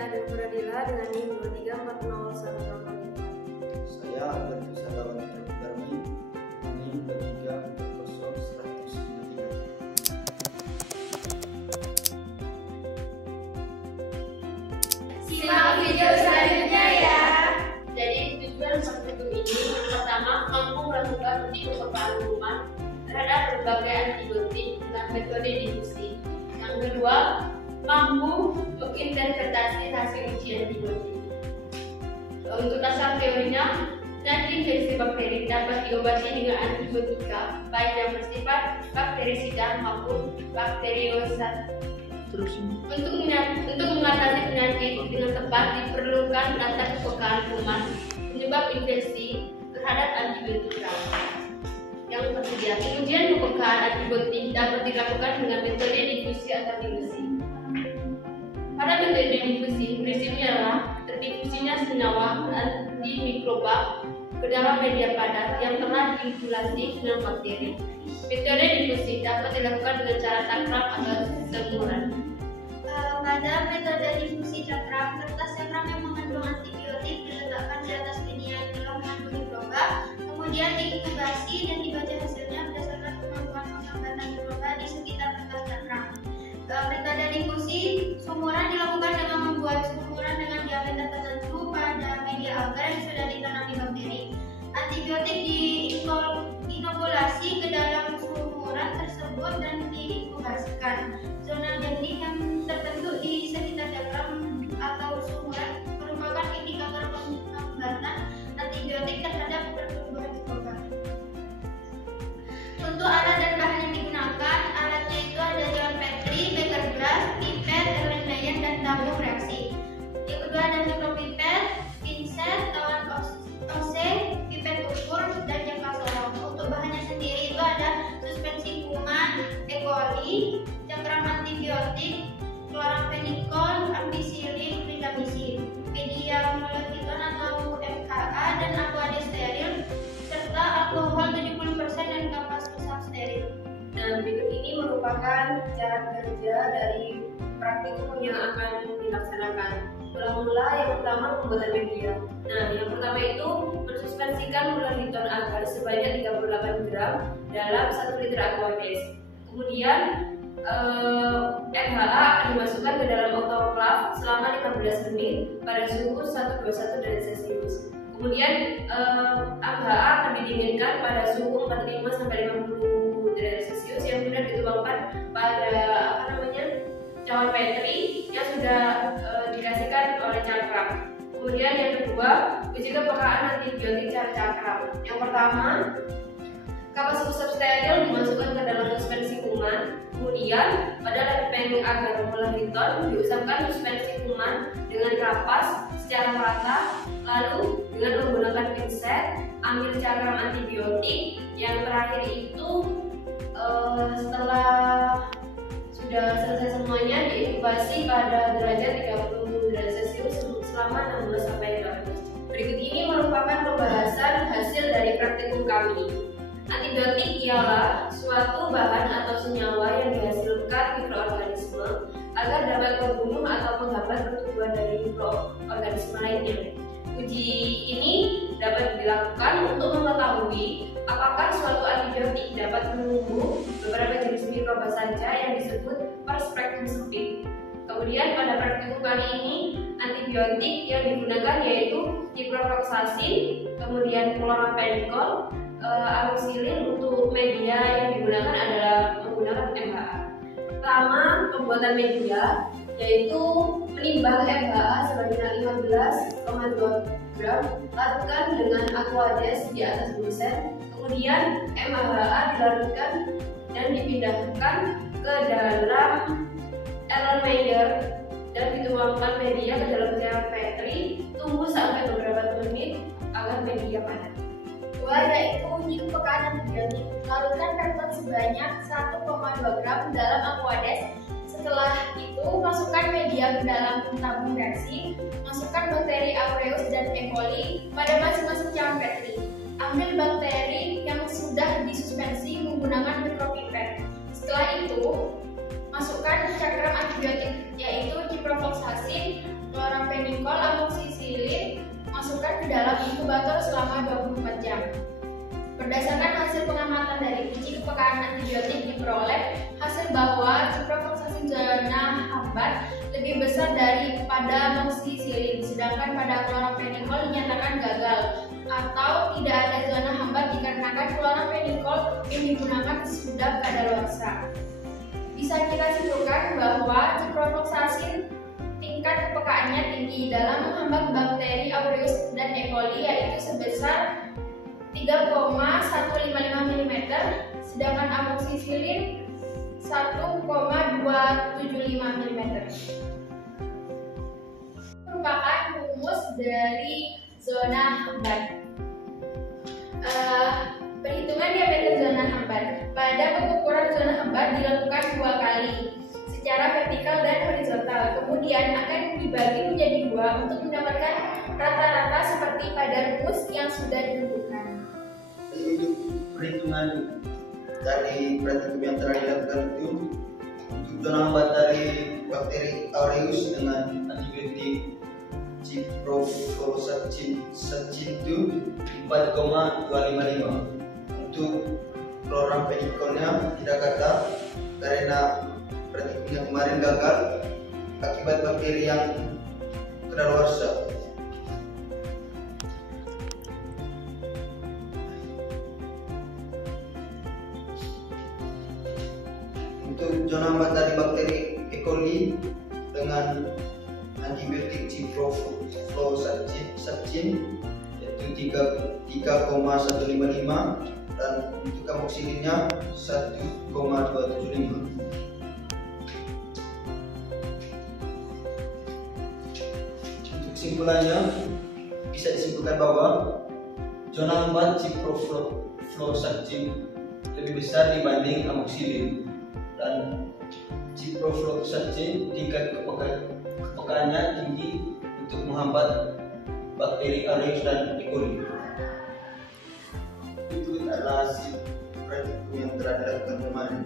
Saya Adel Muradila dengan NIM 23401. Saya Albertus Sadawan Terbukarmi, NIM 2301. Simak video selanjutnya ya. Jadi tujuan praktikum ini pertama mampu melakukan uji kepekaan kuman terhadap berbagai antibiotik dengan metode difusi. Yang kedua, mampu menginterpretasi hasil uji antibiotik. Untuk dasar teorinya, nanti infeksi bakteri dapat diobati dengan antibiotika baik yang bersifat bakterisida maupun bakteriosat. Untuk mengatasi penyakit dengan tepat diperlukan data kepekaan kuman penyebab infeksi terhadap antibiotika yang tersedia. Pengujian kepekaan antibiotik dapat dilakukan dengan metode difusi atau dilusi. Pada metode difusi, prinsipnya adalah terdifusinya senyawa antimikroba ke dalam media padat yang telah diinkulasi dengan bakteri. Metode difusi dapat dilakukan dengan cara cakram atau semburan. Pada metode difusi cakram, kertas cakram yang mengandung antibiotik diletakkan di atas media yang telah mengandung mikroba, kemudian diinkubasi dan dibaca hasilnya berdasarkan kemampuan mengambil mikroba di sekitar kertas cakram. Metode difusi sumuran dilakukan dengan membuat sumuran dengan diameter tertentu pada media agar yang sudah ditanami bakteri. Antibiotik diinokulasi ke dalam sumuran tersebut dan diinkubasikan. Zona jernih yang terbentuk di sekitar cakram atau sumuran merupakan indikator penghambatan antibiotik terhadap pertumbuhan mikroba. Untuk alat dan bahan yang digunakan, alatnya itu ada John Petri, beker glass, pipet, Erlenmeyer, dan tabung reaksi. Yang kedua ada mikropipet, pinset, tawan OC, pipet ukur, dan jangka sorong. Untuk bahannya sendiri itu ada suspensi kuman, E. coli, cakram antibiotik, kloramfenikol, ampicillin, clindamycin, media molekton atau MKA, dan aqua steril, serta alkohol 70% dan kapas usap steril. Nah, berikut ini merupakan cara kerja dari praktikum yang akan dilaksanakan. Mula-mula yang pertama pembuatan media. Nah, yang pertama itu mensuspensikan molekton agar sebanyak 38 gram dalam 1 liter aquades. Kemudian MHA akan dimasukkan ke dalam autoclave selama 15 menit pada suhu 121 derajat Celcius. Kemudian MHA akan didinginkan pada suhu 45 sampai 50 derajat Celcius yang kemudian dituangkan pada cawan Petri yang sudah dikasihkan oleh cakram. Kemudian yang kedua, uji kepekaan antibiotik cara cakram. Yang pertama, kapas usap steril dimasukkan ke dalam suspensi kuman. Kemudian pada lempeng agar molekton diusapkan suspensi kuman dengan kapas secara rata. Lalu dengan menggunakan pinset ambil cakram antibiotik. Yang terakhir itu setelah sudah selesai semuanya diinkubasi pada derajat 30 derajat Celcius selama 16 sampai 18 jam. Berikut ini merupakan pembahasan hasil dari praktikum kami. Antibiotik ialah suatu bahan atau senyawa yang dihasilkan mikroorganisme agar dapat membunuh atau menghambat pertumbuhan dari mikroorganisme lainnya. Uji ini dapat dilakukan untuk mengetahui apakah suatu antibiotik dapat membunuh beberapa jenis mikroba saja yang disebut per spektrum sempit. Kemudian pada praktikum kali ini antibiotik yang digunakan yaitu ciprofloxacin, kemudian kloramfenikol, amoxicillin. Untuk media yang digunakan adalah menggunakan MHA. Pertama, pembuatan media yaitu menimbang MHA sebanyak 15,2 gram, larutkan dengan aquades di atas bunsen. Kemudian MHA dilarutkan dan dipindahkan ke dalam Erlenmeyer dan dituangkan media ke dalam cawan Petri. Tunggu sampai beberapa menit agar media padat. Kedua yaitu uji kepekaan antibiotik. Larutkan karton sebanyak 1,2 gram dalam aquades. Setelah itu masukkan media ke dalam tabung reaksi. Masukkan bakteri aureus dan E. coli pada masing-masing cawan Petri. Ambil bakteri yang sudah disuspensi menggunakan mikropipet. Setelah itu masukkan cakram antibiotik yaitu ciprofloxacin, kloramfenikol, hasil pengamatan dari uji kepekaan antibiotik diperoleh hasil bahwa ciprofloxacin zona hambat lebih besar daripada amoxicillin, sedangkan pada chloramphenicol dinyatakan gagal atau tidak ada zona hambat dikarenakan chloramphenicol yang digunakan sudah kadaluarsa. Bisa kita simpulkan bahwa ciprofloxacin tingkat kepekaannya tinggi dalam menghambat bakteri Aureus dan E. coli, yaitu sebesar 3,155 mm, sedangkan amoxicillin 1,275 mm. Merupakan rumus dari zona hambat. Perhitungan diameter zona hambat. Pada pengukuran zona hambat dilakukan 2 kali secara vertikal dan horizontal, kemudian akan dibagi menjadi 2 untuk mendapatkan rata-rata seperti pada rumus yang sudah ditentukan. Untuk perhitungan dari praktikum yang telah dilakukan itu, untuk zona hambat dari bakteri Aureus dengan antibiotik ciprofloxacin itu 4,255. Untuk chloramphenicol-nya tidak kata karena praktikum yang kemarin gagal akibat bakteri yang kadaluarsa. Untuk zona hambat dari bakteri E. coli dengan antibiotik ciprofloxacin yaitu 3,155 dan untuk amoxicillinnya 1,275. Untuk kesimpulannya bisa disimpulkan bahwa zona hambat ciprofloxacin lebih besar dibanding amoxicillin, dan ciprofloxacin tingkat kepekaannya tinggi untuk menghambat bakteri Aureus dan E. coli. Itu adalah hasil praktikum yang telah dilakukan kemarin.